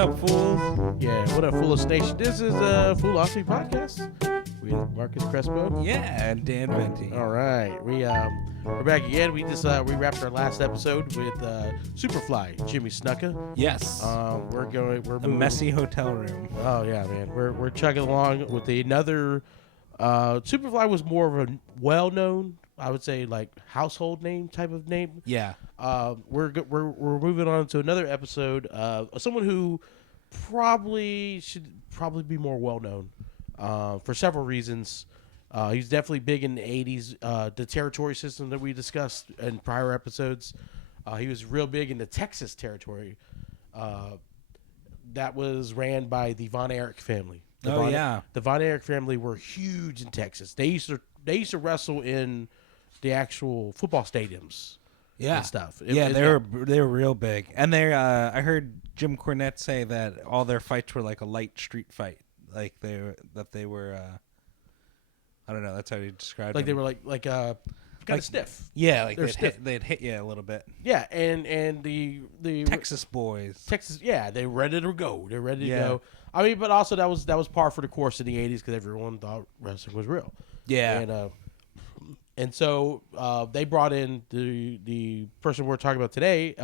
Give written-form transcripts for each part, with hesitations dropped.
up, fools? Yeah, what up, Foolish Nation? This is Foolosophy podcast with Marcus Crespo. Yeah, and Dan Venti. All right, we're back again. We wrapped our last episode with Superfly, Jimmy Snuka. Yes. We're the moving. messy hotel room. Oh yeah, man. We're chugging along with another. Superfly was more of a well-known, I would say, like household name type of name. Yeah. We're moving on to another episode of someone who should be more well known for several reasons. He's definitely big in the 80s. The territory system that we discussed in prior episodes. He was real big in the Texas territory. That was ran by the Von Erich family. The Von Erich family were huge in Texas. They used to wrestle in the actual football stadiums. And stuff. They were real big, and I heard Jim Cornette say that all their fights were like a light street fight, like they were. I don't know. That's how he described. Like them. they were like kind of stiff. Yeah, like stiff. They'd hit you a little bit. Yeah, and the Texas boys. Yeah, they're ready to go. They're ready to go. I mean, but also that was par for the course in the 80s because everyone thought wrestling was real. Yeah, and so they brought in the person we're talking about today,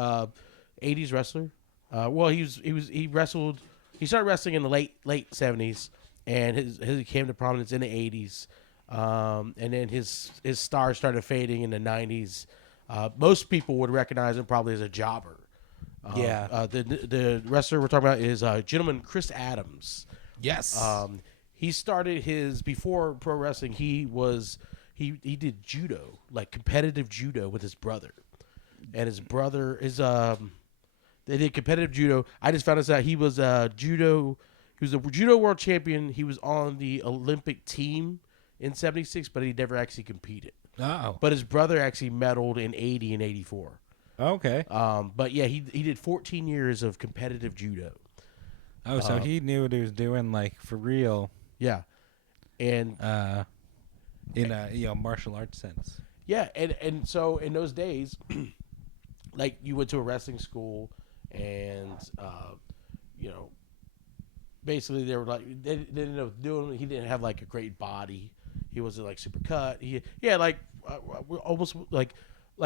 80s wrestler. He wrestled. He started wrestling in the late 70s, and he came to prominence in the 80s. And then his star started fading in the 90s. Most people would recognize him probably as a jobber. The wrestler we're talking about is gentleman Chris Adams. Yes. He started before pro wrestling. He did judo, like competitive judo, with his brother, and his brother they did competitive judo. I just found out he was judo. He was a judo world champion. He was on the Olympic team in '76, but he never actually competed. Oh. But his brother actually medaled in '80 and '84. Okay. But yeah, he did 14 years of competitive judo. Oh, so he knew what he was doing, like for real. Yeah, and in a martial arts sense. Yeah, and so in those days, like you went to a wrestling school, and basically they were like they didn't know doing. He didn't have like a great body. He wasn't like super cut. He had like almost like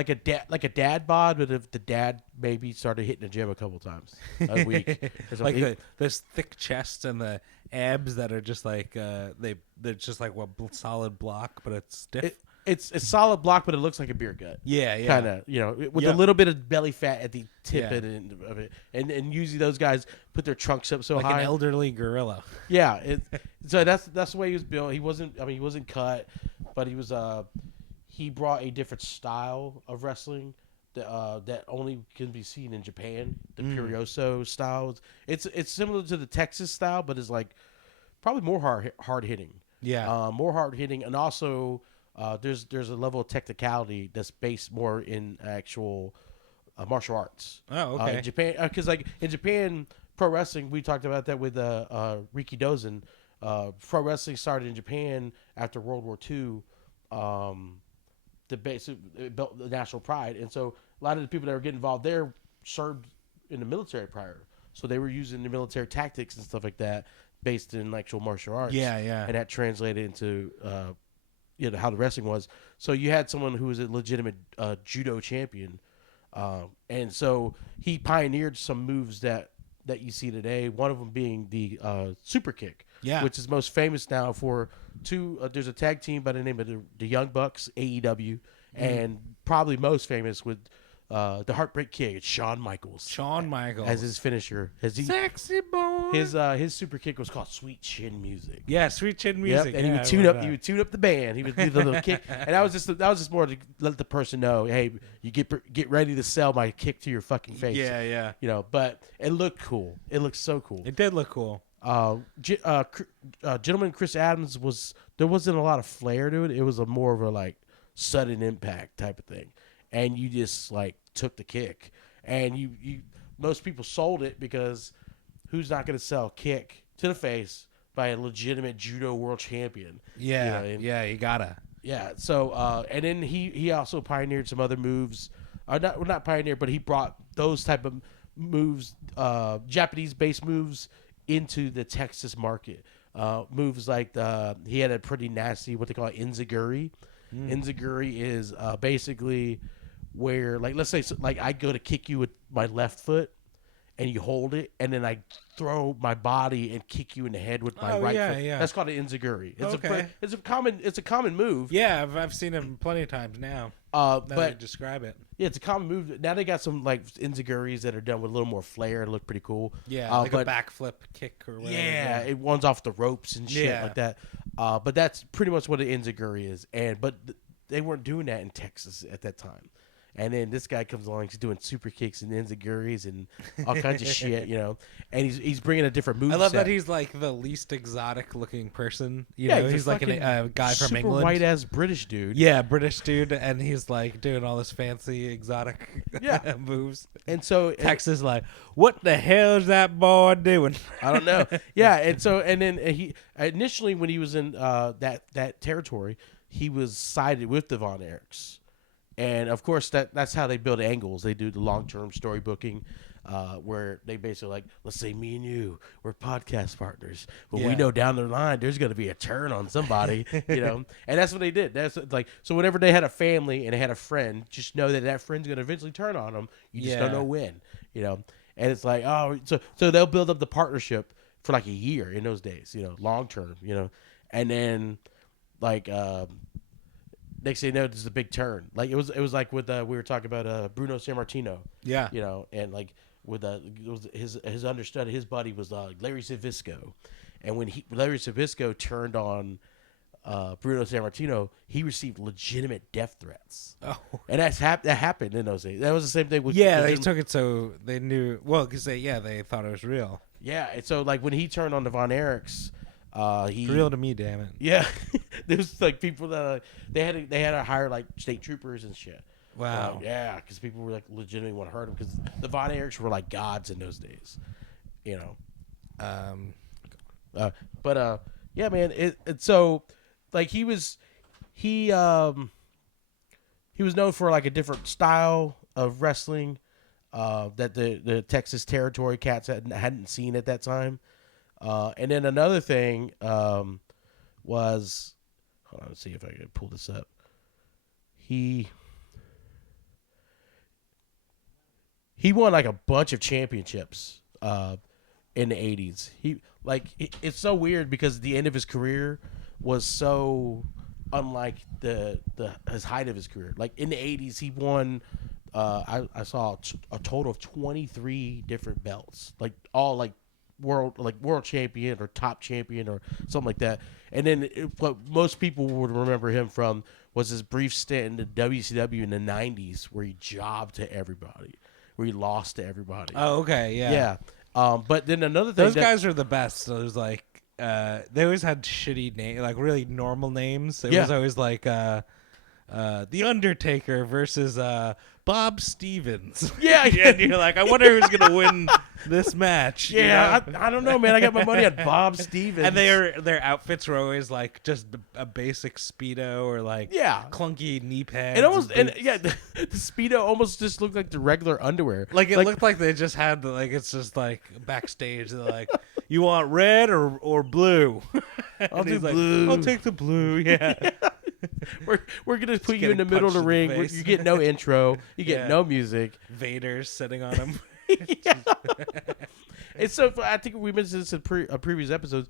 a dad bod, but if the dad maybe started hitting the gym a couple times a week, like this thick chest and the abs that are just like they're just like solid block, but it's stiff. It's a solid block, but it looks like a beer gut. Yeah. Kind of, with a little bit of belly fat at the tip end of it, and usually those guys put their trunks up so like high, like an elderly gorilla. Yeah, so that's the way he was built. He wasn't cut, but he was he brought a different style of wrestling that only can be seen in Japan. The Furioso style. It's similar to the Texas style, but it's like probably more hard hitting. Yeah, more hard hitting, and also there's a level of technicality that's based more in actual martial arts. Oh, okay. In Japan, because like in Japan, pro wrestling, we talked about that with Riki Dozen. Pro wrestling started in Japan after World War II. It built the national pride, and so a lot of the people that were getting involved there served in the military prior, so they were using the military tactics and stuff like that based in actual martial arts. Yeah, and that translated into how the wrestling was. So you had someone who was a legitimate judo champion, and so he pioneered some moves that you see today. One of them being the super kick. Yeah. Which is most famous now for there's a tag team by the name of the Young Bucks, AEW, and probably most famous with the Heartbreak Kid. It's Shawn Michaels. As his finisher. Sexy boy. His super kick was called Sweet Chin Music. Yeah, Sweet Chin Music. Yep. And he would tune up the band. He would do the little kick, and that was just more to let the person know, hey, you get ready to sell my kick to your fucking face. Yeah. But it looked cool. It looked so cool. It did look cool. Gentleman Chris Adams there wasn't a lot of flair to it. It was more of a like sudden impact type of thing, and you just like took the kick, and you most people sold it because who's not going to sell a kick to the face by a legitimate judo world champion? Yeah, you gotta. Yeah, so and then he also pioneered some other moves. Not pioneered, but he brought those type of moves, Japanese-based moves into the Texas market. Moves like he had a pretty nasty what they call enziguri. Enziguri is basically where, like, let's say, like I go to kick you with my left foot, and you hold it, and then I throw my body and kick you in the head with my right foot. Yeah. That's called an enziguri. It's Okay. a common move. Yeah, I've seen him plenty of times now. But you describe it. yeah, it's a common move. Now they got some like enziguris that are done with a little more flair and look pretty cool. Yeah, like a backflip kick or whatever. Yeah, it runs off the ropes and shit like that. But that's pretty much what an enziguri is. But they weren't doing that in Texas at that time. And then this guy comes along, he's doing super kicks and enziguris and all kinds of shit, And he's bringing a different move. I love that he's like the least exotic looking person. He's like a guy from England, super white ass British dude. Yeah, British dude, and he's like doing all this fancy exotic moves. And so Texas, like, what the hell is that boy doing? I don't know. Yeah, and then he initially when he was in that territory, he was sided with the Von Erichs. And of course, that's how they build angles. They do the long-term story booking, where they basically like, let's say me and you, we're podcast partners, but we know down the line there's going to be a turn on somebody, And that's what they did. That's like, so whenever they had a family and they had a friend, just know that friend's going to eventually turn on them. You just don't know when, And it's like, so they'll build up the partnership for like a year in those days, long-term, and then like. Next thing you know, there's a big turn. Like it was like with we were talking about Bruno Sammartino. Yeah. And like with his understudy, his buddy was Larry Zbyszko, and when Larry Zbyszko turned on Bruno Sammartino, he received legitimate death threats. Oh, and that happened in those days. That was the same thing with they took it so they knew because they thought it was real. Yeah, and so like when he turned on the Von Erichs. It's real to me, damn it. Yeah, there's like people that they had to hire like state troopers and shit. Wow. Yeah, because people were like legitimately want to hurt him because the Von Erichs were like gods in those days, yeah, man. It so like he was known for like a different style of wrestling that the Texas territory cats hadn't seen at that time. And then another thing was, hold on, let's see if I can pull this up. He won like a bunch of championships in the 80s. It's so weird because the end of his career was so unlike his height of his career. Like in the 80s, he won. I saw a total of 23 different belts, like all like world champion or top champion or something like that. And then what most people would remember him from was his brief stint in the WCW in the 90s where he jobbed to everybody, where he lost to everybody. Oh, okay, yeah. But then another thing, those guys are the best. So there's like they always had shitty names, like really normal names. It was always like The Undertaker versus Bob Stevens. Yeah. And you're like, I wonder who's gonna win this match. Yeah, I don't know, man. I got my money on Bob Stevens. And their outfits were always like just a basic Speedo or like clunky knee pads. The Speedo almost just looked like the regular underwear. Like it looked like they just had it's just like backstage. They're like, you want red or blue? I'll do blue. I'll take the blue. Yeah. We're gonna put you in the middle of the ring. You get no intro. You get no music. Vader's sitting on him. It's so. I think we mentioned this in previous episodes.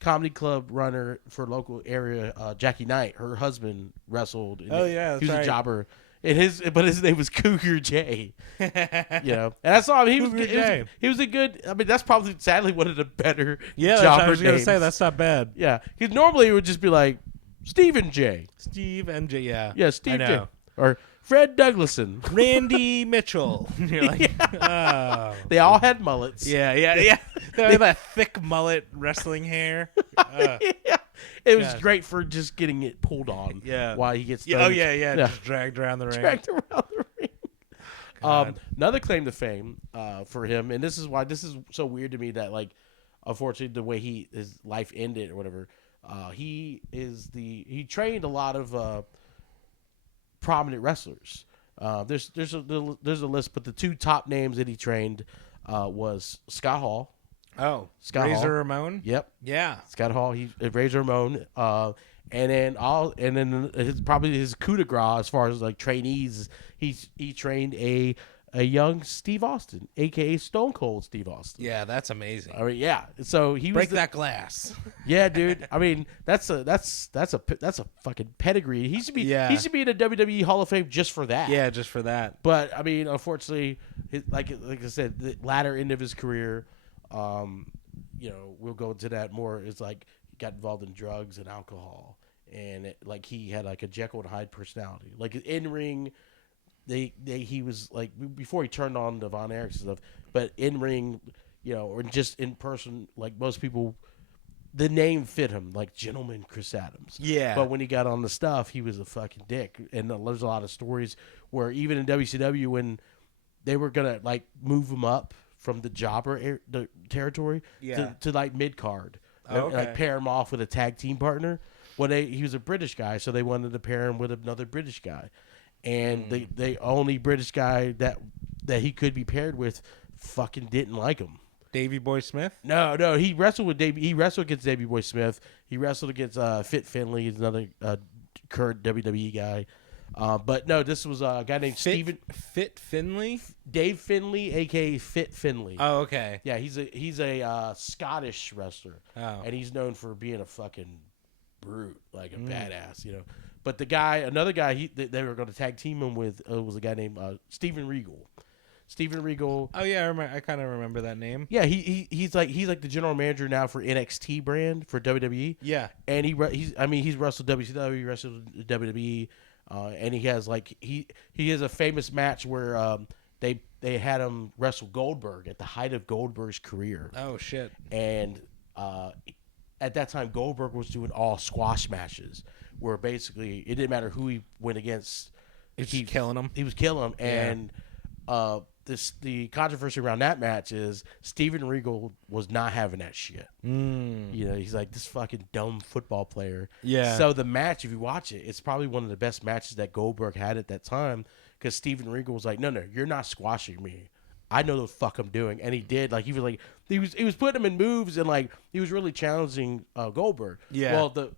Comedy club runner for local area, Jackie Knight. Her husband wrestled. He was a jobber. And his name was Cougar J. And I saw him. He was a good. I mean, that's probably sadly one of the better. Yeah, jobber I was gonna names. say that's not bad. Yeah, because normally it would just be like Stephen J. Steve and J. Yeah. Yeah, Steve J. Or Fred Douglason. Randy Mitchell. You're like, oh. They all had mullets. Yeah. They had that thick mullet wrestling hair. It was great for just getting it pulled on. Yeah. While he gets just dragged around the ring. Another claim to fame for him, and this is why this is so weird to me that like, unfortunately, the way his life ended or whatever. He trained a lot of prominent wrestlers, There's a list, but the two top names that he trained was Scott Hall. Oh, Scott Razor Hall. Ramon. Yep. Yeah. Scott Hall. He Razor Ramon. And then his coup de grace as far as like trainees. He trained a young Steve Austin, aka Stone Cold Steve Austin. Yeah, that's amazing. I mean, yeah. So he break was that glass. Yeah, dude. I mean, that's a fucking pedigree. He should be in the WWE Hall of Fame just for that. Yeah, just for that. But I mean, unfortunately, like I said, the latter end of his career, we'll go into that more. It's like he got involved in drugs and alcohol, and he had like a Jekyll and Hyde personality. Like in ring, he was like before he turned on the Von Erichs stuff, but in ring, or just in person, like most people. The name fit him, like Gentleman Chris Adams. Yeah. But when he got on the stuff, he was a fucking dick. And there's a lot of stories where even in WCW, when they were going to, like, move him up from the jobber territory to like, mid-card. Okay. Like, pair him off with a tag team partner. Well, he was a British guy, so they wanted to pair him with another British guy. And the only British guy that he could be paired with fucking didn't like him. Davey Boy Smith? No. He wrestled against Davey Boy Smith. He wrestled against Fit Finley, another current WWE guy. But no, this was a guy named Steven Fit Finley. Dave Finley, aka Fit Finley. Oh, okay. Yeah, he's a Scottish wrestler, and he's known for being a fucking brute, like a badass, But another guy, they were going to tag team him with was a guy named Steven Regal. Steven Regal. Oh yeah, I kind of remember that name. Yeah, he's like the general manager now for NXT brand for WWE. Yeah, and he's wrestled WCW, he wrestled WWE, and he has he has a famous match where they had him wrestle Goldberg at the height of Goldberg's career. Oh shit! And at that time, Goldberg was doing all squash matches, where basically it didn't matter who he went against. He was killing him. He was killing him, and the controversy around that match is Steven Regal was not having that shit. He's like this fucking dumb football player. Yeah. So the match, if you watch it, it's probably one of the best matches that Goldberg had at that time because Steven Regal was like, no, you're not squashing me. I know the fuck I'm doing, and he did. Like he was putting him in moves, and like he was really challenging Goldberg. Yeah. Well, the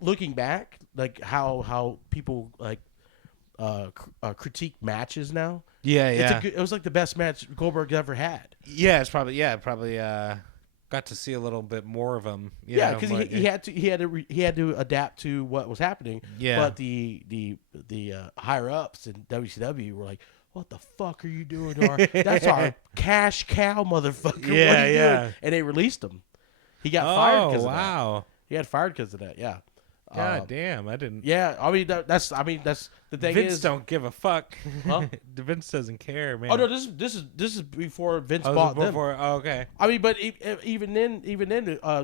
looking back, like how people like. Critique matches now. Yeah. It was like the best match Goldberg ever had. Yeah, it's probably got to see a little bit more of him. Because he had to adapt to what was happening. Yeah, but the higher ups in WCW were like, "What the fuck are you doing? That's our cash cow, motherfucker." Yeah, what are you doing? And they released him. He got fired because of that. Wow. He got fired because of that. Yeah. God damn, I didn't. Yeah, that's the thing. Vince don't give a fuck. Huh? Vince doesn't care, man. Oh no, this is before Vince bought them. Oh, okay. I mean, but even then,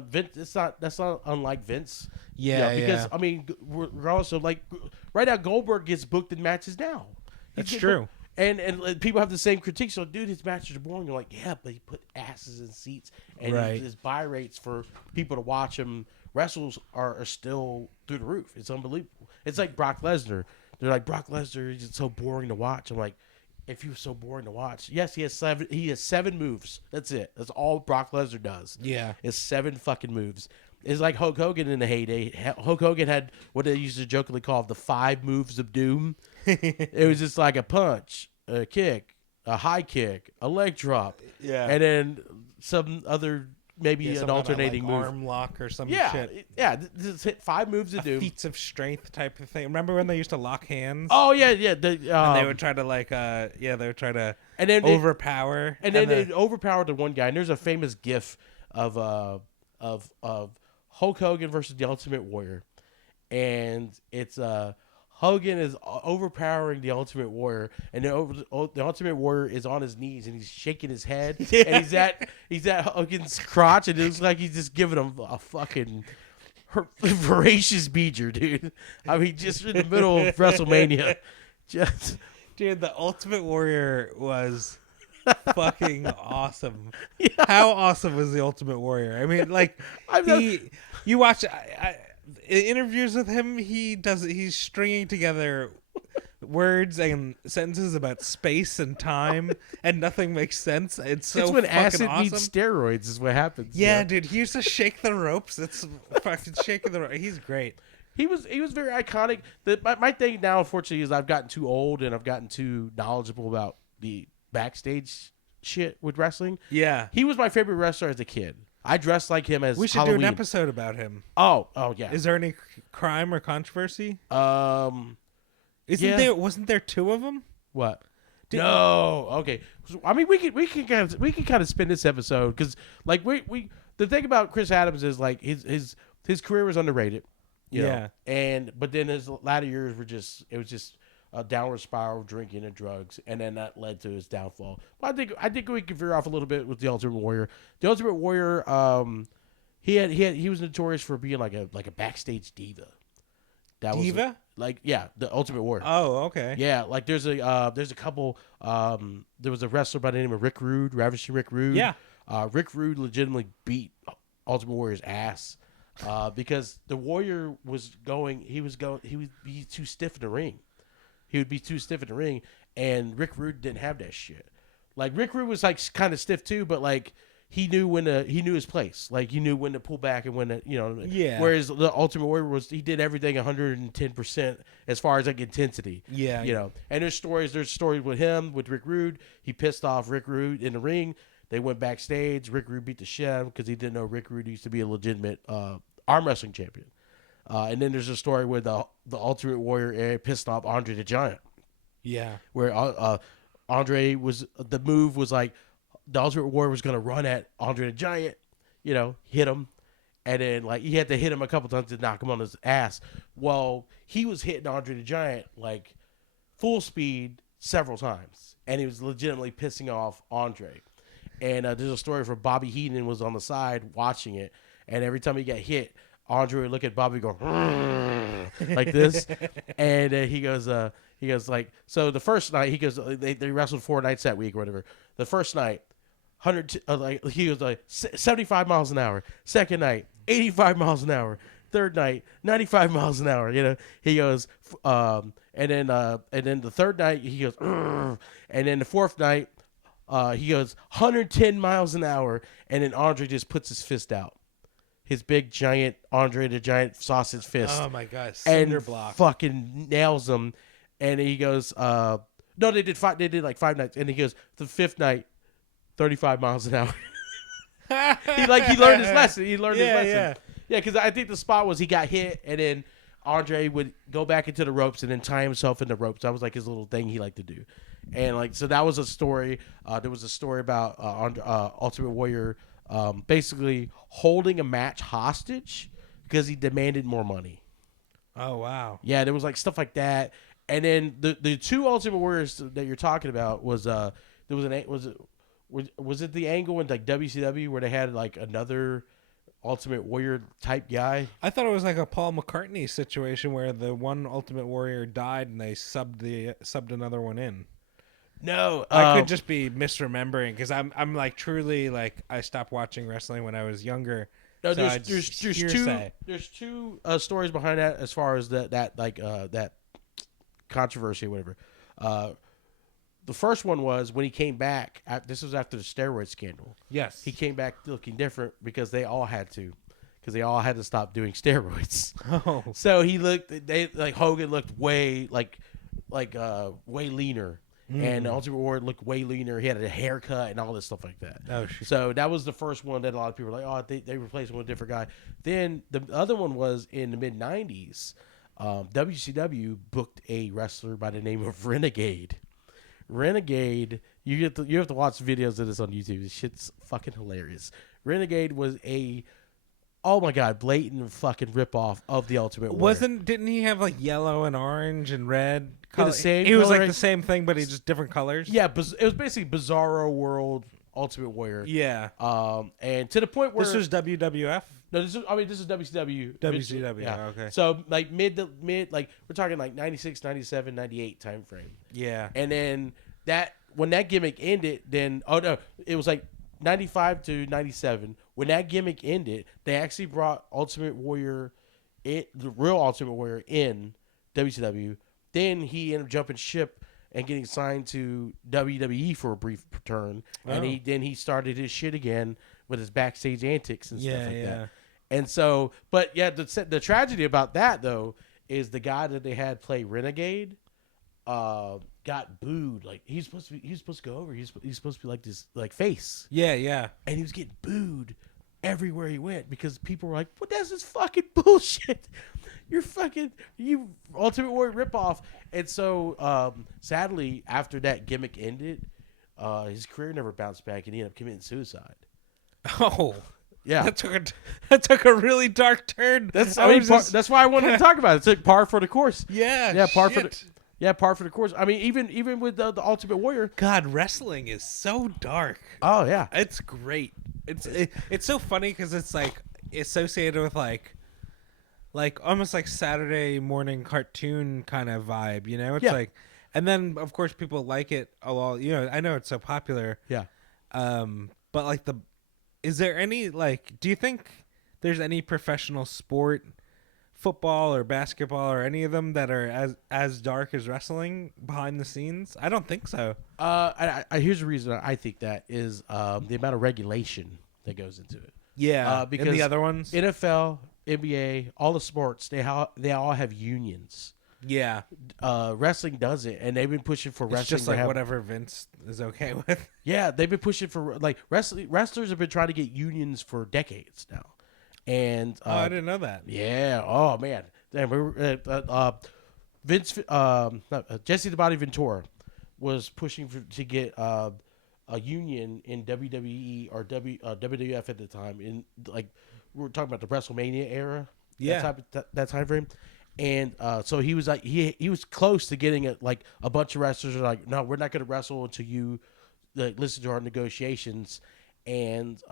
Vince, that's not unlike Vince. Yeah, because I mean, we're also like right now, Goldberg gets booked in matches now. That's true. And people have the same critique. So, dude, his matches are boring. You're like, yeah, but he put asses in seats, and his buy rates for people to watch him wrestles are still through the roof. It's unbelievable. It's like Brock Lesnar. They're like, Brock Lesnar is so boring to watch. I'm like, if he was so boring to watch, yes, he has seven moves. That's it. That's all Brock Lesnar does. Yeah, it's 7 fucking moves. It's like Hulk Hogan in the heyday. Hulk Hogan had what they used to jokingly call the 5 moves of doom. It was just like a punch, a kick, a high kick, a leg drop, and then some other maybe an alternating move, arm lock or some shit. Yeah, just hit 5 moves of doom. Feats of strength type of thing. Remember when they used to lock hands? Oh yeah. And they would try to and then overpower, and then they overpowered the one guy. And there's a famous GIF of Hulk Hogan versus the Ultimate Warrior, and it's Hogan is overpowering the Ultimate Warrior, and the Ultimate Warrior is on his knees and he's shaking his head, and he's at Hogan's crotch, and it looks like he's just giving him a fucking voracious beater, dude. I mean, just in the middle of WrestleMania, dude, the Ultimate Warrior was fucking awesome. Yeah. How awesome was the Ultimate Warrior? I mean, like you watch interviews with him. He's stringing together words and sentences about space and time, and nothing makes sense. It's so it's when fucking acid awesome. meets steroids is what happens. Yeah, dude, he used to shake the ropes. It's fucking shaking the ropes. He's great. He was very iconic. My thing now, unfortunately, is I've gotten too old and I've gotten too knowledgeable about the backstage shit with wrestling. Yeah. He was my favorite wrestler as a kid. I dressed like him as We should Halloween. do an episode about him. Oh yeah. Is there any crime or controversy? Yeah. Wasn't there two of them? What? No. Okay. I mean, we can kind of spin this episode because like we the thing about Chris Adams is like his career was underrated. You know? But then his latter years were just a downward spiral of drinking and drugs, and then that led to his downfall. But I think we can veer off a little bit with the Ultimate Warrior. The Ultimate Warrior, he was notorious for being like a backstage diva. Diva? The Ultimate Warrior. Oh, okay. Yeah, like there's a couple. There was a wrestler by the name of Rick Rude, Ravishing Rick Rude. Yeah. Rick Rude legitimately beat Ultimate Warrior's ass. Because the Warrior was he would be too stiff in the ring. He would be too stiff in the ring, and Rick Rude didn't have that shit. Like Rick Rude was like kind of stiff too, but like he knew his place. Like he knew when to pull back and when to, Yeah. Whereas the Ultimate Warrior he did everything 110% as far as like intensity. Yeah. And there's stories with him, with Rick Rude. He pissed off Rick Rude in the ring. They went backstage. Rick Rude beat the shit out of him because he didn't know Rick Rude used to be a legitimate arm wrestling champion. And then there's a story where the Ultimate Warrior pissed off Andre the Giant. Yeah. Where Andre the move was like the Ultimate Warrior was going to run at Andre the Giant, hit him. And then like he had to hit him a couple times to knock him on his ass. Well, he was hitting Andre the Giant like full speed several times. And he was legitimately pissing off Andre. And there's a story where Bobby Heenan was on the side watching it. And every time he got hit, Andre would look at Bobby go like this, and he goes like, so the first night he goes, they wrestled 4 nights that week or whatever. The first night, 100 he was like 75 miles an hour. Second night, 85 miles an hour. Third night, 95 miles an hour. He goes, and then the third night he goes, and then the fourth night, he goes 110 miles an hour, and then Andre just puts his fist out. His big giant Andre the Giant sausage fist. Oh my god, cinder block. Fucking nails him. And he goes, no, they did like 5 nights. And he goes, the 5th night, 35 miles an hour. he learned his lesson. His lesson. Yeah, because I think the spot was he got hit, and then Andre would go back into the ropes and then tie himself in the ropes. That was like his little thing he liked to do. And like, so that was a story. There was a story about Ultimate Warrior basically holding a match hostage because he demanded more money. Oh wow! Yeah, there was like stuff like that, and then the 2 Ultimate Warriors that you're talking about was it the angle in like WCW where they had like another Ultimate Warrior type guy? I thought it was like a Paul McCartney situation where the one Ultimate Warrior died and they subbed another one in. No, I could just be misremembering because I'm like truly like I stopped watching wrestling when I was younger. No, so there's two stories behind that as far as that controversy or whatever. The first one was when he came back. This was after the steroid scandal. Yes, he came back looking different because they all had to stop doing steroids. Oh, so Hogan looked way way leaner. And the Ultimate Warrior looked way leaner. He had a haircut and all this stuff like that. Oh, shit. So that was the first one that a lot of people were like, oh, they replaced him with a different guy. Then the other one was in the mid-'90s. WCW booked a wrestler by the name of Renegade. Renegade, you have to watch videos of this on YouTube. This shit's fucking hilarious. Renegade was oh my god, blatant fucking ripoff of the Ultimate Warrior. Didn't he have like yellow and orange and red? He was like the same thing, but he's just different colors. Yeah, it was basically Bizarro World Ultimate Warrior. Yeah. And to the point where this was WWF. No, this is WCW. WCW. Yeah. Okay. So like mid, like we're talking like 96, 97, 98 time frame. Yeah. And then when that gimmick ended, then it was like 95 to 97. When that gimmick ended, they actually brought Ultimate Warrior, the real Ultimate Warrior in WCW. then he ended up jumping ship and getting signed to WWE for a brief turn, and he started his shit again with his backstage antics and stuff like that. And so, but yeah, the tragedy about that though is the guy that they had play Renegade got booed. Like he's supposed to go over. He's supposed to be like this like face. Yeah. And he was getting booed everywhere he went because people were like, "What? That's this fucking bullshit. You Ultimate Warrior ripoff." And so, sadly, after that gimmick ended, his career never bounced back, and he ended up committing suicide. Oh, yeah, that took a really dark turn. That's why I wanted to talk about it. It's like par for the course. Yeah, par for the course. I mean, even with the Ultimate Warrior, God, wrestling is so dark. Oh yeah, it's great. It's so funny because it's like associated with like almost like Saturday morning cartoon kind of vibe, you know? It's like, and then of course people like it a lot. You know, I know it's so popular. Yeah. But like is there any do you think there's any professional sport, football or basketball or any of them that are as dark as wrestling behind the scenes? I don't think so. Here's the reason I think that is the amount of regulation that goes into it. Yeah, because and the other ones, NFL, NBA, all the sports, they all have unions. Yeah, wrestling doesn't, and they've been pushing for wrestling. It's just like whatever Vince is okay with. Yeah, they've been pushing for wrestlers have been trying to get unions for decades now. And I didn't know that. Yeah. Oh man. Jesse the Body Ventura was pushing to get a union in WWE or WWF at the time. In like we were talking about the WrestleMania era. Yeah. That time frame. And so he was like he was close to getting a bunch of wrestlers are like, no, we're not going to wrestle until you listen to our negotiations. And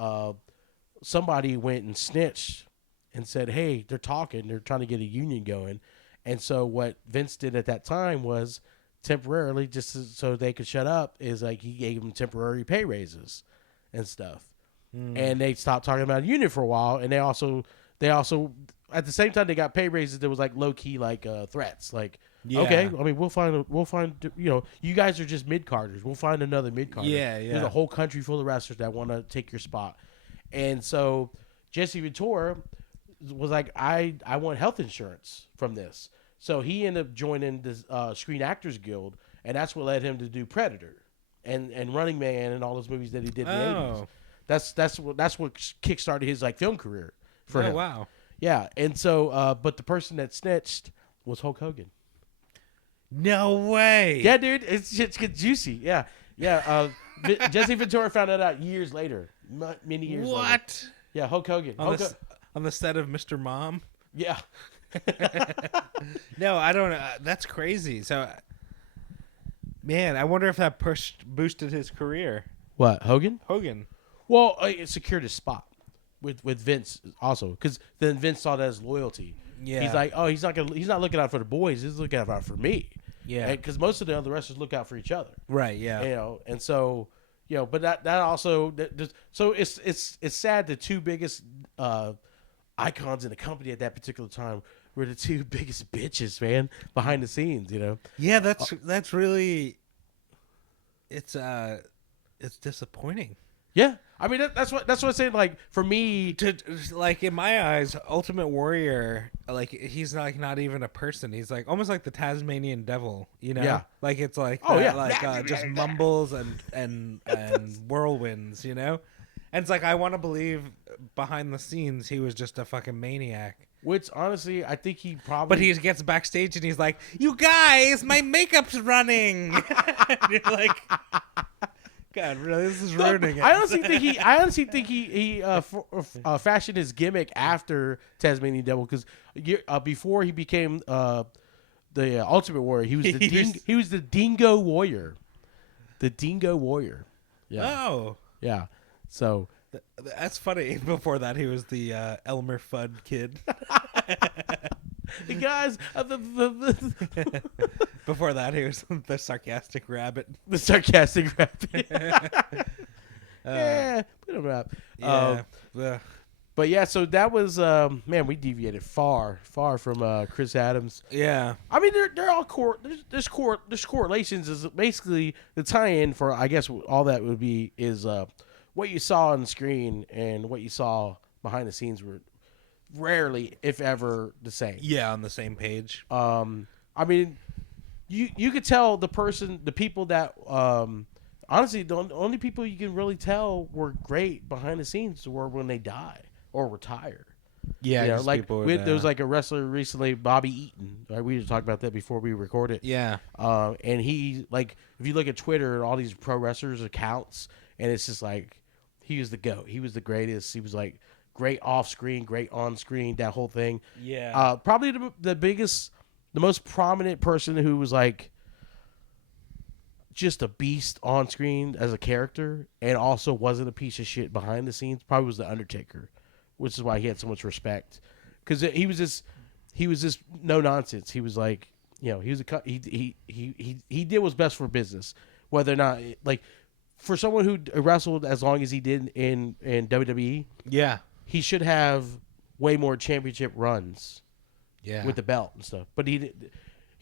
somebody went and snitched and said, hey, they're trying to get a union going. And so what Vince did at that time was temporarily, just so they could shut up, is like he gave them temporary pay raises and stuff. And they stopped talking about a union for a while. And they also at the same time they got pay raises, there was like low key threats like, okay, I mean we'll find you guys are just mid carders. We'll find another mid carder. Yeah. There's a whole country full of wrestlers that want to take your spot. And so Jesse Ventura was like, I want health insurance from this. So he ended up joining the Screen Actors Guild, and that's what led him to do Predator and Running Man and all those movies that he did in the 80s. That's what kickstarted his film career for him. Wow. Yeah, and so but the person that snitched was Hulk Hogan. No way. Yeah, dude, it's juicy. Yeah. Jesse Ventura found that out years later, many years later. What? Yeah, Hulk Hogan. On the set of Mr. Mom? Yeah. No, I don't. That's crazy. So, man, I wonder if that boosted his career. What, Hogan? Hogan. Well, it secured his spot with Vince also, because then Vince saw that as loyalty. Yeah. He's like, oh, he's not looking out for the boys. He's looking out for me. Yeah. Because most of the other wrestlers look out for each other. Right. Yeah. And so, but that also so it's sad. The two biggest icons in the company at that particular time were the two biggest bitches, man, behind the scenes. Yeah, that's really. It's disappointing. Yeah, I mean that's what I'm saying. Like for me, in my eyes, Ultimate Warrior, he's not even a person. He's almost like the Tasmanian Devil, Yeah. Like it's just mumbles and whirlwinds, And it's I want to believe behind the scenes he was just a fucking maniac. Which honestly, I think he probably. But he gets backstage and he's like, "You guys, my makeup's running." And you're like. God, really, this is ruining it. I honestly think he fashioned his gimmick after Tasmanian Devil, because before he became the Ultimate Warrior, he was the Dingo Warrior, the Dingo Warrior. Yeah. Oh, yeah. So that's funny. Before that, he was the Elmer Fudd kid. The guys. Before that, he was the sarcastic rabbit. The sarcastic rabbit. Yeah, bit of rap. Yeah. But yeah, so that was man. We deviated far from Chris Adams. Yeah. I mean, they're all there's correlations. Is basically the tie-in for, I guess, all that would be is what you saw on the screen and what you saw behind the scenes were rarely, if ever, the same. Yeah, on the same page. I mean, you could tell the people that honestly, the only people you can really tell were great behind the scenes were when they die or retire. Yeah, you know, like there was like like a wrestler recently, Bobby Eaton. Right? We just talked about that before we recorded. Yeah. And he, like, if you look at Twitter and all these pro wrestlers accounts, and it's just like he was the GOAT. He was the greatest. He was like great off screen, great on screen. That whole thing. Yeah. Probably the most prominent person who was like just a beast on screen as a character, and also wasn't a piece of shit behind the scenes. Probably was the Undertaker. Which is why he had so much respect, because he was just no nonsense. He was like, he was he did what's best for business, whether or not, like, for someone who wrestled as long as he did in WWE. Yeah, he should have way more championship runs. Yeah, with the belt and stuff. But he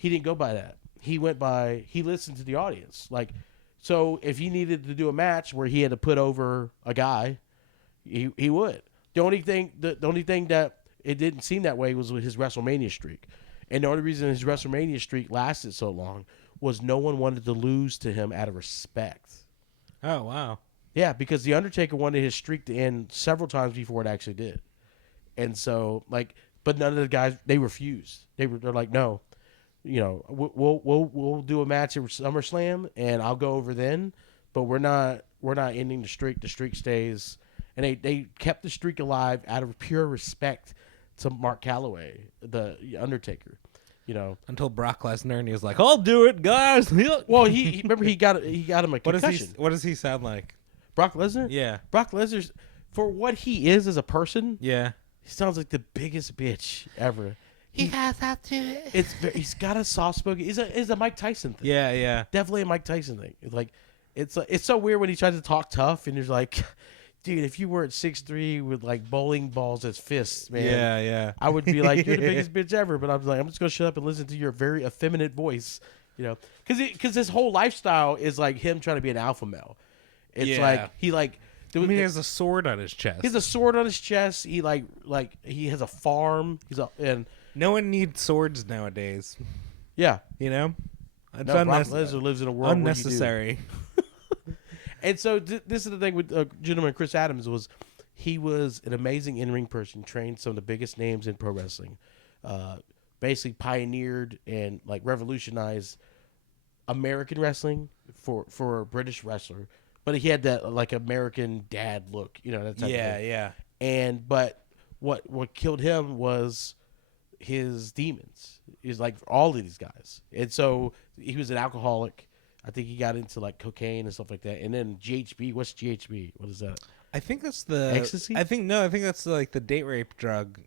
didn't go by that. He listened to the audience. Like, so if he needed to do a match where he had to put over a guy, he would. The only thing that it didn't seem that way was with his WrestleMania streak. And the only reason his WrestleMania streak lasted so long was no one wanted to lose to him out of respect. Oh, wow. Yeah, because The Undertaker wanted his streak to end several times before it actually did. And so, like, but none of the guys, they refused. They're like, no, we'll do a match at SummerSlam and I'll go over then, but we're not ending the streak. The streak stays. And they kept the streak alive out of pure respect to Mark Calloway, the Undertaker, Until Brock Lesnar, and he was like, "I'll do it, guys." Well, he remember he got him a concussion. What does he sound like? Brock Lesnar? Yeah. Brock Lesnar's, for what he is as a person, yeah, he sounds like the biggest bitch ever. He has that too. He's got a soft spoken. It's a Mike Tyson thing. Yeah, yeah. Definitely a Mike Tyson thing. It's so weird when he tries to talk tough and he's like, dude, if you were at 6'3" with like bowling balls as fists, man. Yeah, yeah. I would be like, you're the biggest bitch ever. But I was like, I'm just gonna shut up and listen to your very effeminate voice, because his whole lifestyle is like him trying to be an alpha male. It's like he like. He has a sword on his chest. He has a sword on his chest. He like he has a farm. And no one needs swords nowadays. Yeah, It's Brock Lesnar lives in a world unnecessary. And so this is the thing with gentleman Chris Adams was he was an amazing in-ring person, trained some of the biggest names in pro wrestling, basically pioneered and like revolutionized American wrestling for a British wrestler. But he had that like American dad look, that type of thing. Yeah. And but what killed him was his demons. He's like all of these guys, and so he was an alcoholic. I think he got into like cocaine and stuff like that. And then GHB. What's GHB? What is that? I think that's the ecstasy. I think that's like the date rape drug.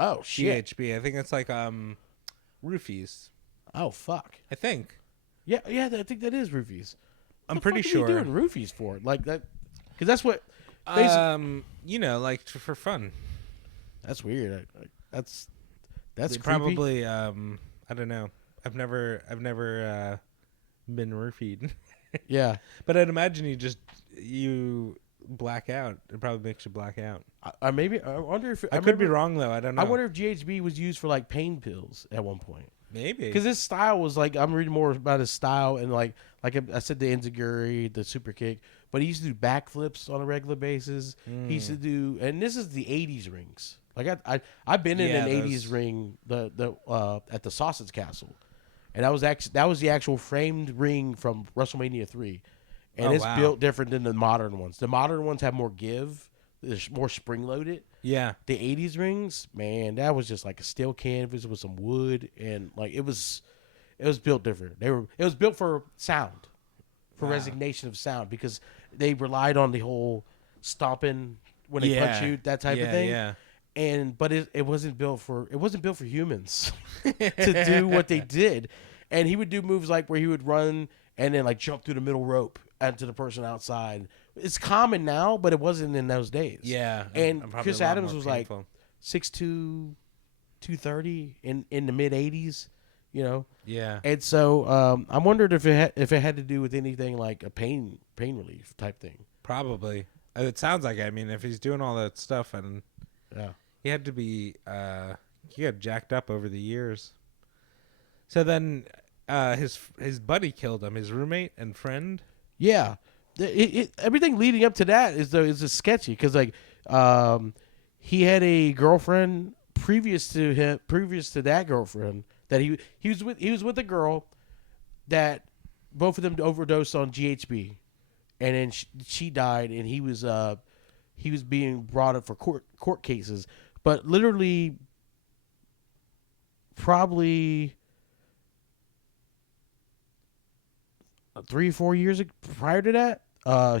Oh shit. GHB. I think that's like roofies. Oh fuck. I think. Yeah. I think that is roofies. I'm pretty sure. What are you doing roofies for? Like that? Because that's what. Like for fun. That's weird. That's probably. I don't know. I've never been roofied. Yeah, but I'd imagine you black out. It probably makes you black out. I wonder if I could be wrong though. I don't know. I wonder if GHB was used for like pain pills at one point. Maybe because his style was like, I'm reading more about his style, and like I said, the enziguri, the super kick, but he used to do backflips on a regular basis. He used to do, and this is the '80s rings. Like I've been in an '80s ring, at the Sausage Castle, and that was the actual framed ring from WrestleMania 3, and it's built different than the modern ones. The modern ones have more give, there's more spring loaded. Yeah, the '80s rings, man, that was just like a steel canvas with some wood, and like it was built different. It was built for sound, for resignation of sound, because they relied on the whole stomping when they punch you, that type of thing. Yeah. But it wasn't built for humans to do what they did. And he would do moves like where he would run and then like jump through the middle rope onto the person outside, it's common now, but it wasn't in those days. Yeah, and Chris Adams was painful. Like 6'2", 230 in the mid 80s. Yeah. And so I wondered if it had to do with anything like a pain relief type thing. Probably. It sounds like it. I mean, if he's doing all that stuff, and he had to be he got jacked up over the years. So then his buddy killed him, his roommate and friend. Yeah. Everything leading up to that is just sketchy because like he had a girlfriend previous to that girlfriend that he was with a girl that both of them overdosed on GHB, and then she died, and he was being brought up for court cases, but literally probably 3 or 4 years prior to that,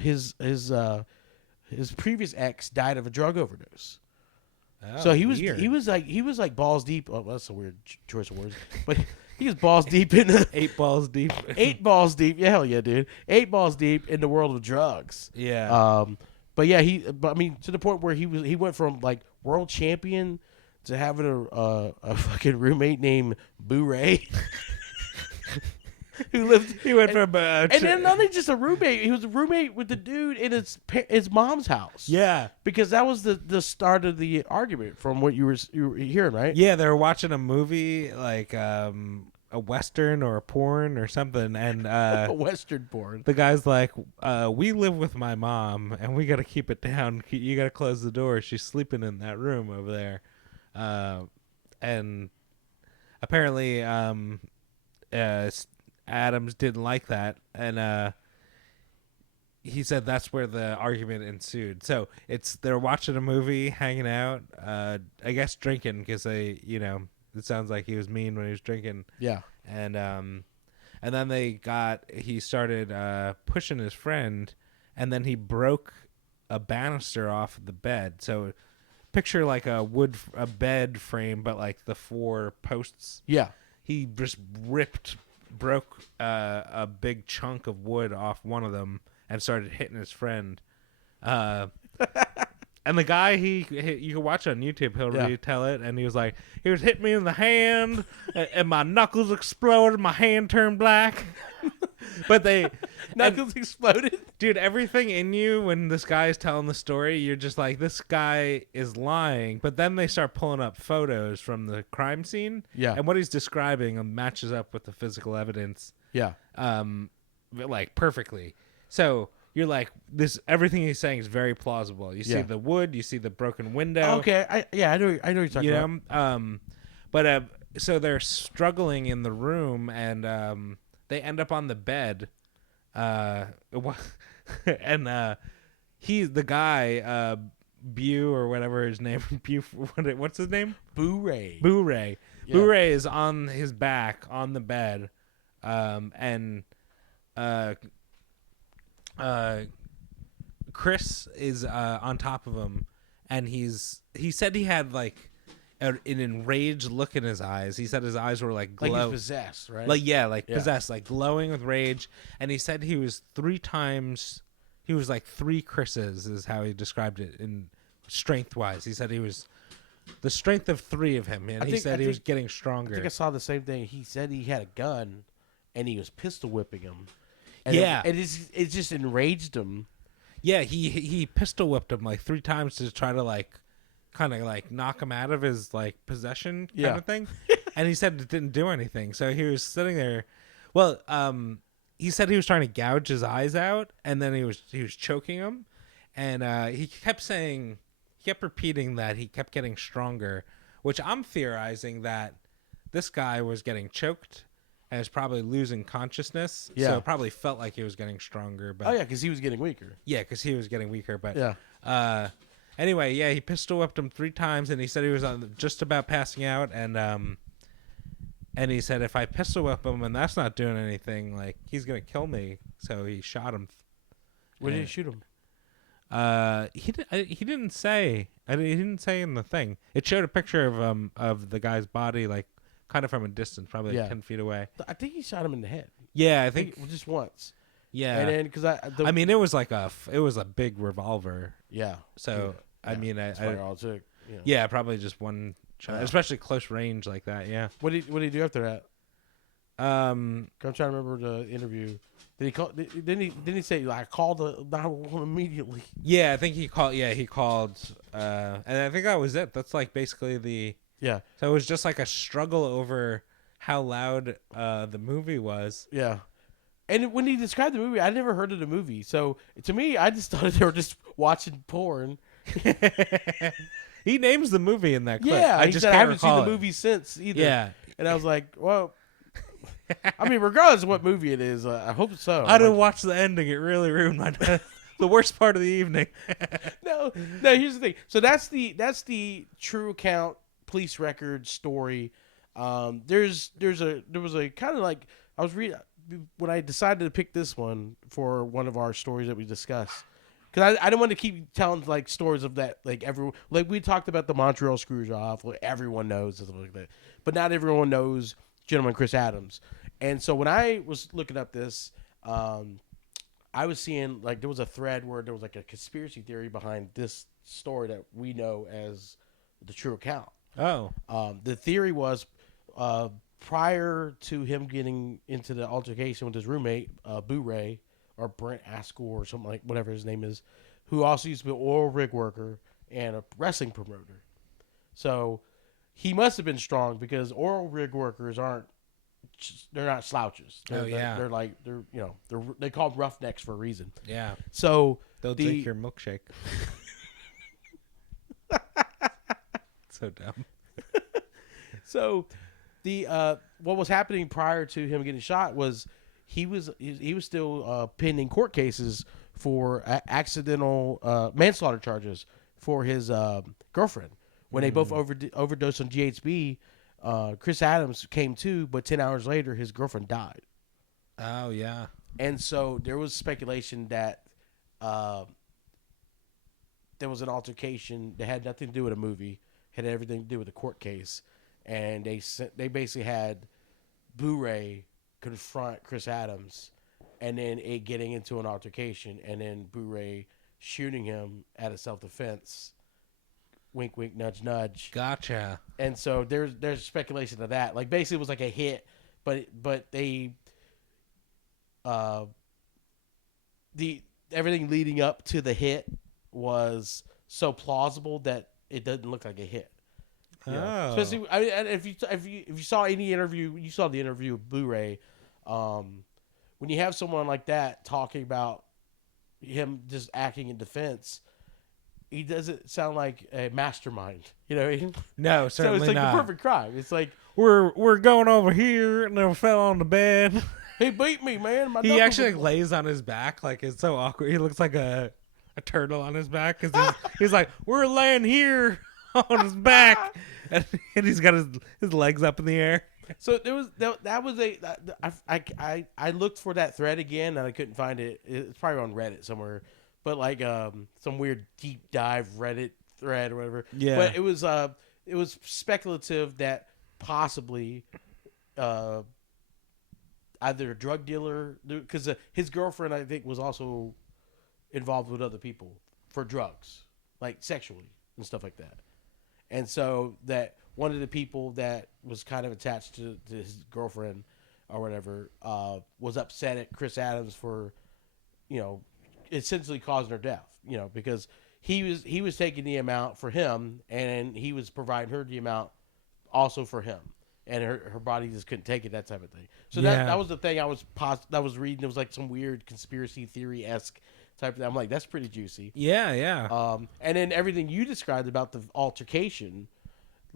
his previous ex died of a drug overdose. Oh, so he was like balls deep. Oh, that's a weird choice of words, but he was balls deep in the 8 balls deep. 8 balls deep. Yeah, hell yeah, dude. 8 balls deep in the world of drugs. Yeah. But yeah, I mean, to the point where he went from like world champion to having a fucking roommate named Boo Ray. He went from and then not only just a roommate, he was a roommate with the dude in his mom's house. Yeah, because that was the start of the argument from what you were hearing, right? Yeah, they were watching a movie like a Western or a porn or something, and a Western porn. The guy's like, "We live with my mom, and we got to keep it down. You got to close the door. She's sleeping in that room over there," and apparently, Adams didn't like that, and he said that's where the argument ensued. So they're watching a movie, hanging out, I guess drinking, because it sounds like he was mean when he was drinking. Yeah. And then he started pushing his friend, and then he broke a banister off the bed. So picture like a bed frame, but like the 4 posts. Yeah. He just broke a big chunk of wood off one of them and started hitting his friend. And the guy, you can watch on YouTube, he'll retell it, and he was like, he was hitting me in the hand, and my knuckles exploded, my hand turned black. But knuckles exploded? Dude, everything in you, when this guy is telling the story, you're just like, this guy is lying. But then they start pulling up photos from the crime scene. Yeah. And what he's describing matches up with the physical evidence. Yeah. Like, perfectly. So you're like, everything he's saying is very plausible. You see the wood, you see the broken window. Okay, I know what you're talking about. But so they're struggling in the room, and they end up on the bed. And the guy, Bew or whatever his name, what's his name? Boo Ray. Boo Ray. Yeah. Boo Ray is on his back on the bed, and Chris is on top of him, and he said he had like an enraged look in his eyes. He said his eyes were like he's possessed, right? Possessed, like glowing with rage. And he said he was 3 Chris's is how he described it in strength wise. He said he was the strength of 3 of him, and he was getting stronger. I think I saw the same thing. He said he had a gun, and he was pistol whipping him. And it just enraged him. Yeah, he pistol whipped him like 3 times to try to kind of knock him out of his possession kind of thing. And he said it didn't do anything. So he was sitting there. Well, he said he was trying to gouge his eyes out, and then he was choking him, and he kept repeating that he kept getting stronger, which I'm theorizing that this guy was getting choked and is probably losing consciousness. Yeah. So it probably felt like he was getting stronger. But because he was getting weaker. Yeah, because he was getting weaker. But anyway, he pistol whipped him 3 times, and he said he was just about passing out, and he said, if I pistol whip him and that's not doing anything, he's gonna kill me. So he shot him. Where did he shoot him? He didn't say. He didn't say in the thing. It showed a picture of the guy's body, kind of from a distance, probably 10 feet away. I think he shot him in the head. Yeah, I think just once. Yeah. And then because I mean, it was like it was a big revolver. Yeah. So yeah. I mean, that's probably all it took. You know. Yeah, probably just one shot, especially close range like that. Yeah. What did he do after that? I'm trying to remember the interview. Did he call? Didn't he say like, I called the 911 immediately? Yeah, I think he called. Yeah, he called, and I think that was it. That's like basically the. Yeah. So it was just like a struggle over how loud the movie was. Yeah. And when he described the movie, I never heard of the movie. So to me, I just thought they were just watching porn. He names the movie in that clip. Yeah, I haven't seen the movie since either. Yeah. And I was like, well, I mean, regardless of what movie it is, I hope so. I didn't watch the ending. It really ruined my day. The worst part of the evening. No. Here's the thing. So that's the true account police record story. There was a kind of like I was reading when I decided to pick this one for one of our stories that we discussed. Because I didn't want to keep telling like stories of that like we talked about the Montreal Screwjob, like everyone knows and stuff like that, but not everyone knows Gentleman Chris Adams. And so when I was looking up this, I was seeing like there was a thread where there was like a conspiracy theory behind this story that we know as the true account. Oh, the theory was prior to him getting into the altercation with his roommate, Boo Ray, or Brent Askell or something like whatever his name is, who also used to be an oil rig worker and a wrestling promoter. So he must have been strong because oil rig workers they're not slouches. They're called roughnecks for a reason. Yeah. So they'll drink your milkshake. So dumb. So what was happening prior to him getting shot was he was still pending court cases for accidental manslaughter charges for his girlfriend when they both overdosed on GHB. Chris Adams came to, but 10 hours later his girlfriend died. Oh yeah. And so there was speculation that there was an altercation that had nothing to do with a movie, had everything to do with a court case, and they basically had Boo Ray confront Chris Adams, and then it getting into an altercation, and then Boo Ray shooting him out of self-defense. Wink, wink, nudge, nudge. Gotcha. And so there's speculation of that. Like basically, it was like a hit, but they everything leading up to the hit was so plausible that it doesn't look like a hit. Oh. Especially, I mean, if you saw any interview, you saw the interview with Boo Ray. When you have someone like that talking about him just acting in defense, he doesn't sound like a mastermind. You know what I mean? No, certainly so it's like not. the perfect crime. It's like we're going over here and I fell on the bed. He beat me, man. He actually like, lays on his back, like it's so awkward. He looks like a turtle on his back because he's like, we're laying here on his back, and he's got his legs up in the air. So there was I looked for that thread again and I couldn't find it. It's probably on Reddit somewhere, but like some weird deep dive Reddit thread or whatever. Yeah. But it was speculative that possibly either a drug dealer, because his girlfriend I think was also involved with other people for drugs, like sexually and stuff like that, and so that one of the people that was kind of attached to his girlfriend or whatever was upset at Chris Adams for, essentially causing her death, because he was taking the amount for him and he was providing her the amount also for him, and her body just couldn't take it, that type of thing. So that was the thing I was reading. It was like some weird conspiracy theory-esque type of thing. I'm like, that's pretty juicy. Yeah. And then everything you described about the altercation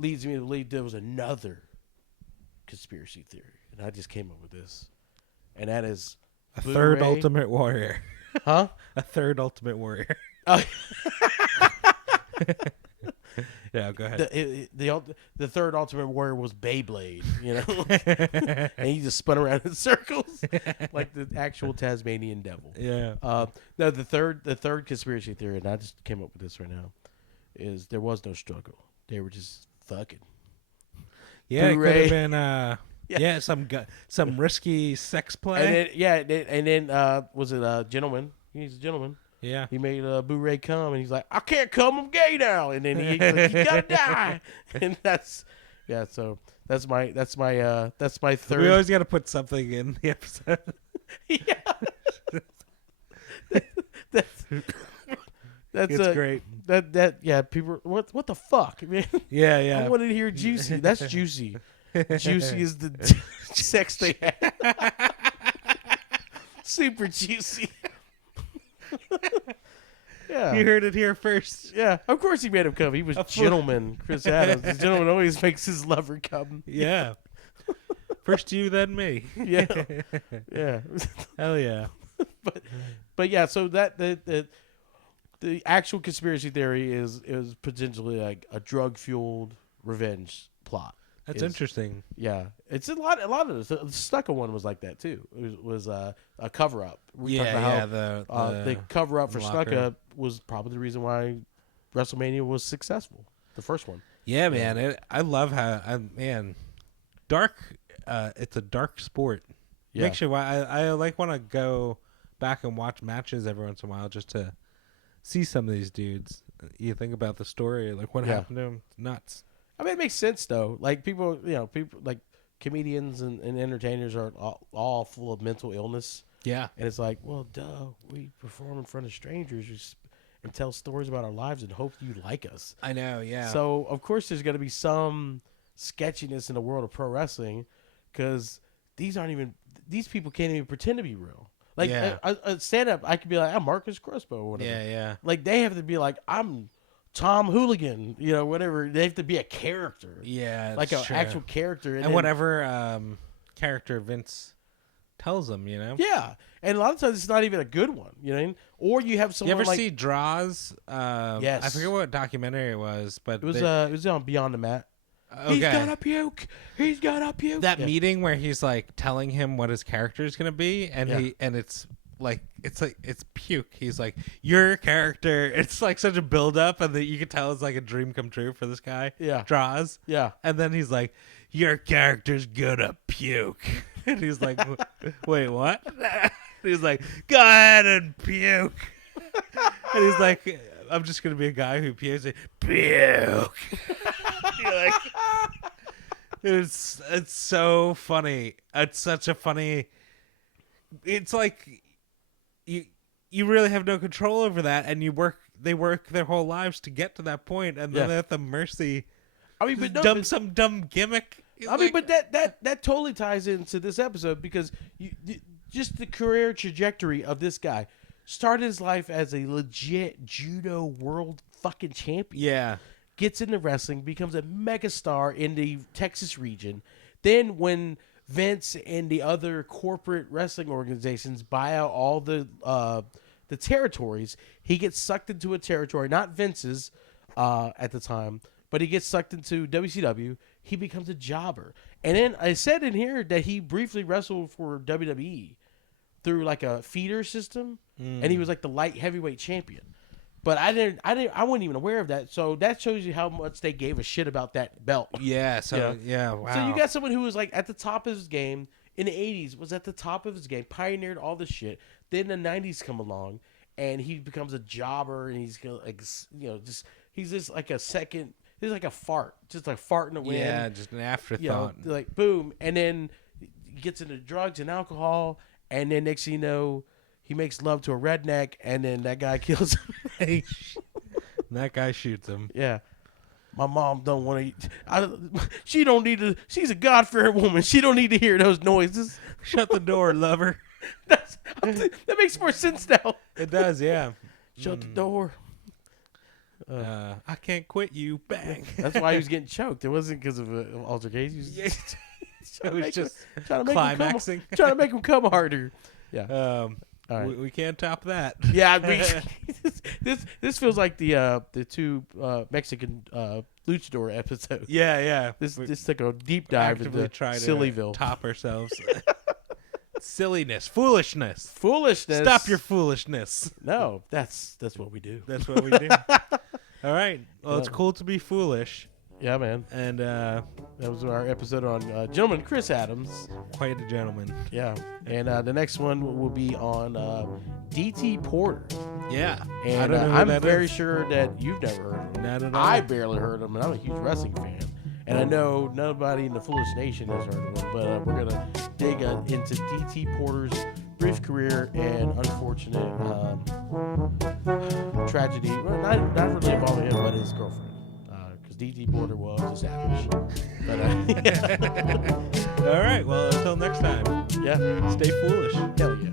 leads me to believe there was another conspiracy theory, and I just came up with this, and that is a third Ultimate Warrior. Huh? A third Ultimate Warrior. Yeah, go ahead. The third Ultimate Warrior was Beyblade, and he just spun around in circles like the actual Tasmanian devil. Yeah. No, the third conspiracy theory, and I just came up with this right now, is there was no struggle. They were just fucking. Yeah, it could have been Yeah, some risky sex play. And then was it a gentleman? He's a gentleman. Yeah. He made Boo-Ray come, and he's like, I can't come, I'm gay now. And then he's like, you gotta die. And so that's my third. We always got to put something in the episode. Yeah. That's great. People, what the fuck, man? Yeah. I wanted to hear juicy. That's juicy. Juicy is the sex they have. Super juicy. Yeah, you heard it here first. Yeah, of course he made him come. He was gentleman. Chris Adams. The gentleman always makes his lover come. Yeah. First you, then me. Yeah. Hell yeah. But yeah. So that the actual conspiracy theory is potentially like a drug fueled revenge plot. That's interesting. Yeah, it's a lot of this. The Stucco one was like that too. It was a cover up. The cover up for Stucco was probably the reason why WrestleMania was successful. The first one. Yeah, man. I love how dark. It's a dark sport. Yeah. Makes you. I like want to go back and watch matches every once in a while just to see some of these dudes. You think about the story, like what happened to them. It's nuts. I mean, it makes sense though. Like people like comedians and entertainers are all full of mental illness. Yeah, and it's like, well, duh, we perform in front of strangers and tell stories about our lives and hope you like us. I know, yeah. So of course there's going to be some sketchiness in the world of pro wrestling because these people can't even pretend to be real. Like a stand up, I could be like, I'm Marcus Crespo or whatever. Yeah. Like they have to be like, I'm Tom Hooligan, whatever. They have to be a character. Yeah, like an actual character. And whatever character Vince tells them, Yeah, and a lot of times it's not even a good one, Or you have someone. You ever see Draws? Yes. I forget what documentary it was, but it was on Beyond the Mat. Okay. He's gonna puke. He's gonna puke. That meeting where he's like telling him what his character is gonna be, and it's puke. He's like, your character. It's like such a build up, and that you can tell it's like a dream come true for this guy. Yeah, Draws. Yeah, and then he's like, your character's gonna puke, and he's like, wait, what? He's like, go ahead and puke, and he's like, I'm just gonna be a guy who pukes. Puke. You're like, it's so funny. It's such a funny. It's like you really have no control over that, and they work their whole lives to get to that point, and then they're at the mercy. I mean, but some dumb gimmick. But that totally ties into this episode because just the career trajectory of this guy started his life as a legit judo world fucking champion. Yeah. Gets into wrestling, becomes a megastar in the Texas region. Then when Vince and the other corporate wrestling organizations buy out all the territories, he gets sucked into a territory, not Vince's at the time, but he gets sucked into WCW. He becomes a jobber. And then I said in here that he briefly wrestled for WWE through like a feeder system, and he was like the light heavyweight champion. But I wasn't even aware of that. So that shows you how much they gave a shit about that belt. Yeah. So wow. So you got someone who was like at the top of his game in the 80s, was at the top of his game, pioneered all this shit. Then the 90s come along, and he becomes a jobber, and he's like, he's just like a second. He's like a fart, just like fart in the wind. Yeah, just an afterthought. Like boom, and then he gets into drugs and alcohol, and then next thing you know, he makes love to a redneck, and then that guy kills him. That guy shoots him. Yeah. My mom don't want to eat. She don't need to. She's a God-fearing woman. She don't need to hear those noises. Shut the door, lover. That makes more sense now. It does, yeah. Shut the door. I can't quit you. Bang. That's why he was getting choked. It wasn't because of an altercation. It was just trying to climaxing. Trying to make him come harder. Yeah. All right. We can't top that. Yeah, this feels like the two Mexican luchador episodes. Yeah. This took a deep dive into Sillyville. Top ourselves. Silliness, foolishness. Stop your foolishness. No, that's what we do. That's what we do. All right. Well, it's cool to be foolish. Yeah, man. And that was our episode on Gentleman Chris Adams. Quite a gentleman. Yeah. And the next one will be on D.T. Porter. Yeah. And I don't know who I'm that very is. sure that you've never heard of him. Not at all. I barely heard of him, and I'm a huge wrestling fan. And I know nobody in the Foolish Nation has heard of him, but we're going to dig into D.T. Porter's brief career and unfortunate tragedy. Well, not really involving him, but his girlfriend. Because D.T. Porter was a savage. But, All right. Well, until next time. Yeah. Stay foolish. Hell yeah.